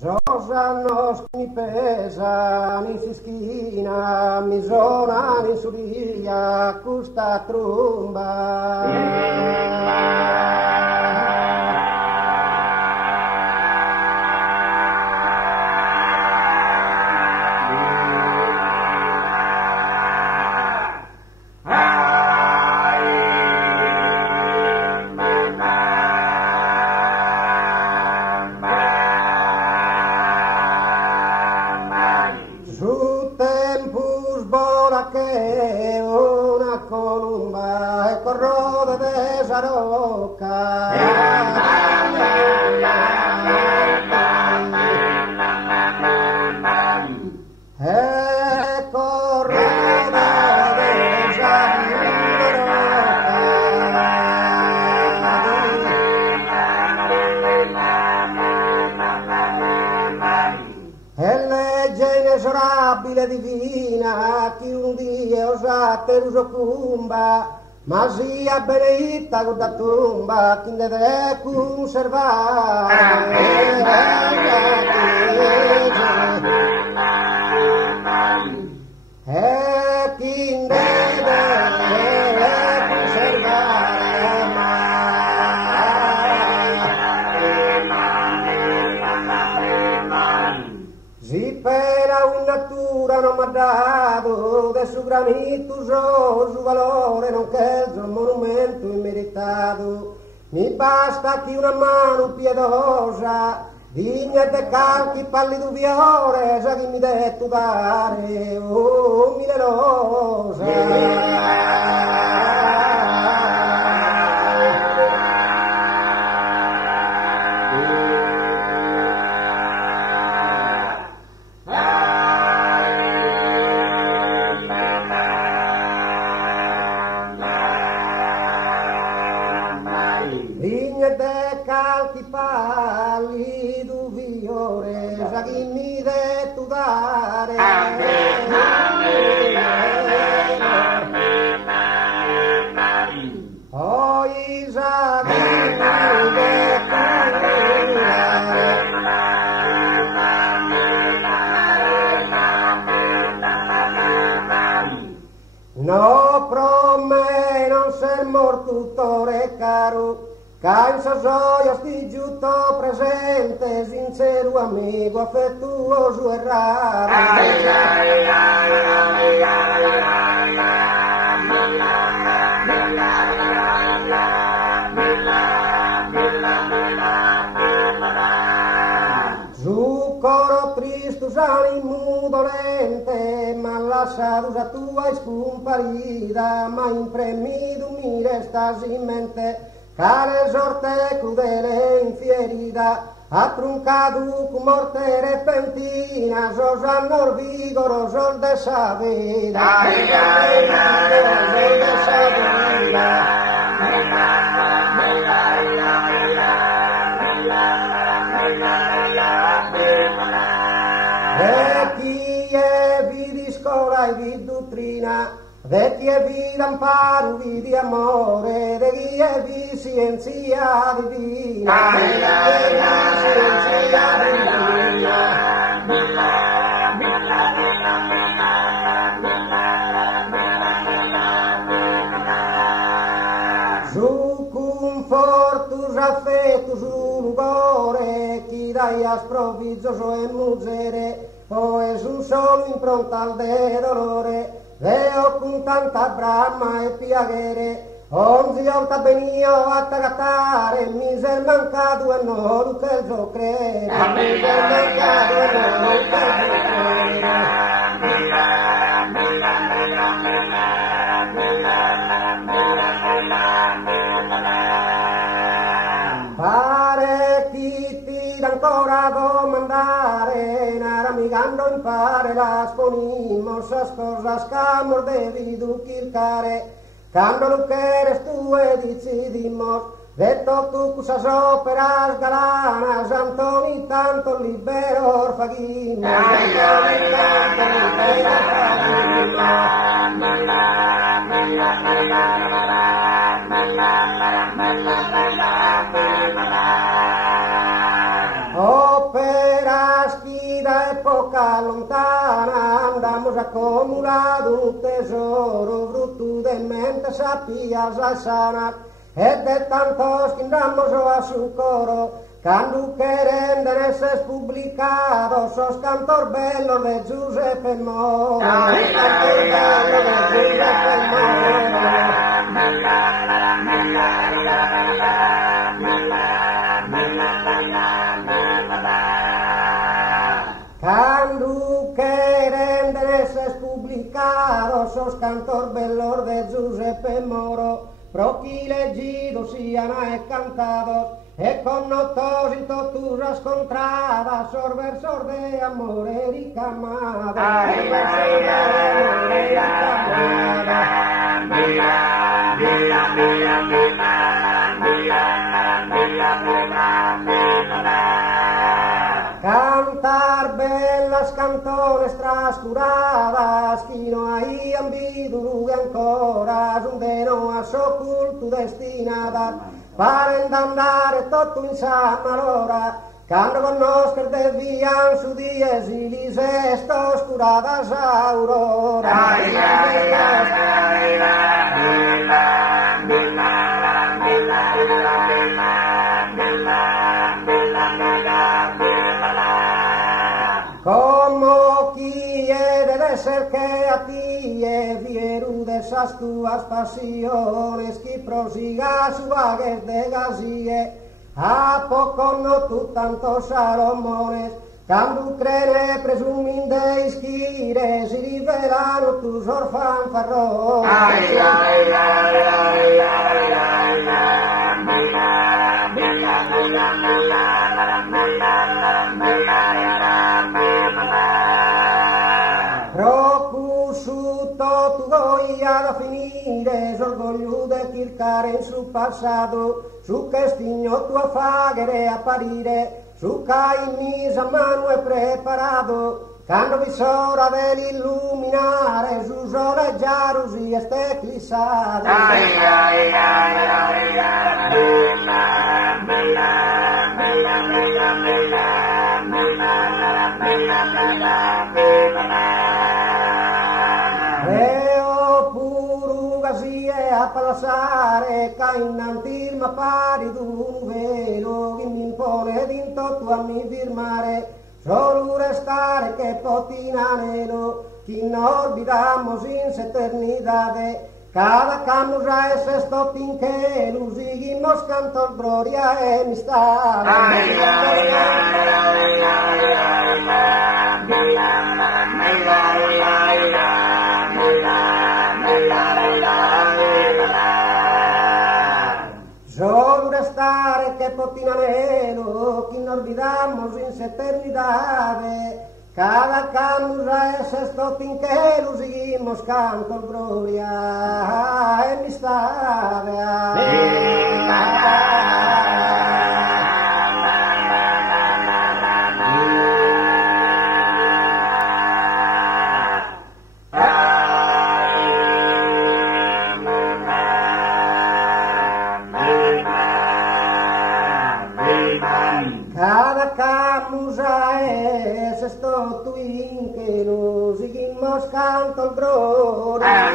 Zosanos mi pesa, ni fischina, mi zona, ni suria, custa tromba. Su tempus vola che una columba e corrode de esa roca. E corrode de esa e legge inesorabile divina chi un Dio osate usocumba ma sia benedita con la tomba chi ne deve e chi ne deve conservare si pera in natura non m'ha dato de su granito su valore non che il monumento immeritato mi basta che una mano piedosa digna de calchi pallido viore sa che mi detto dare oh mille rosa. Digna de calchi pallido viore sa che mi detto dare poi sa che mi detto no pro me non ser morto tutore caro Cansa gioia sti giutto presente, sincero amico, affettuoso e raro. Su coro tristo s'animo dolente, ma lasciato sa tua scomparida, ma impremido mi restasi in mente. Care sorte crudele infierida, ha truncato con morte repentina, sos annor vigorosos de sa vida. E chi è vidi scuola e vidi dottrina, de chi è vidi amparo, vidi amore, de chi è vidi scienza divina. Su confortus affettus lugore, chi dai asprovvizioso e mugere, o es un solo impronta al de dolore, veo con tanta brama e piaghere, ogni volta venio a tagattare, miser mancato e non che il gio crede, miser mancato e non che il pare chi ti dà ancora domandare, naramigando impare las ponimos as cosas qu'amor devi duquilcare, cando lo que eres tú e decidimos, de tu cosas óperas galanas, Antoni tanto libero orfagino. Opera poca lontana andamos acumulado un tesoro fruto de mente sapias sanas e de tantos que andamos a su coro cando queren deneses publicados os cantor bellos de Giuseppe Moro cando queren deneses publicados os cantor bellos de Giuseppe Moro pro chi leggidos siano e cantados e con notos in totus contradas os versos de amore ricamados cantar bellas cantones trascuradas chi no haian vidu ancora onde non a so culto destinada paren d'andare tutto insieme allora cando conoscer devian su dies ilis est oscuradas aurora como quiere de ser que a ti vieru de esas tuas pasiones que prosiga su vagues de gazie a poco no tú tantos salomones cando crene presumin de isquires y rivelano tus orfanfarrones tu goia da finire orgoglio de cercare in su passato su che stigno tua faghere apparire su cai misa mano è preparato quando vi sora dell'illuminare su sole giarusi e ste clissate a passare che innanti ma pari d'un velo che mi impone d'into tu a mi firmare solo restare che potina nero chi orbitamos in s'eternidade cada camusa esse sto finché lusigimos cantor gloria e amistad solo restare che potina nero chi non olvidamos in s'eternidade cada camusa ese sto finché lo seguimos canto gloria e amistade cada camusa es esto tu in que lo seguimos canto gloria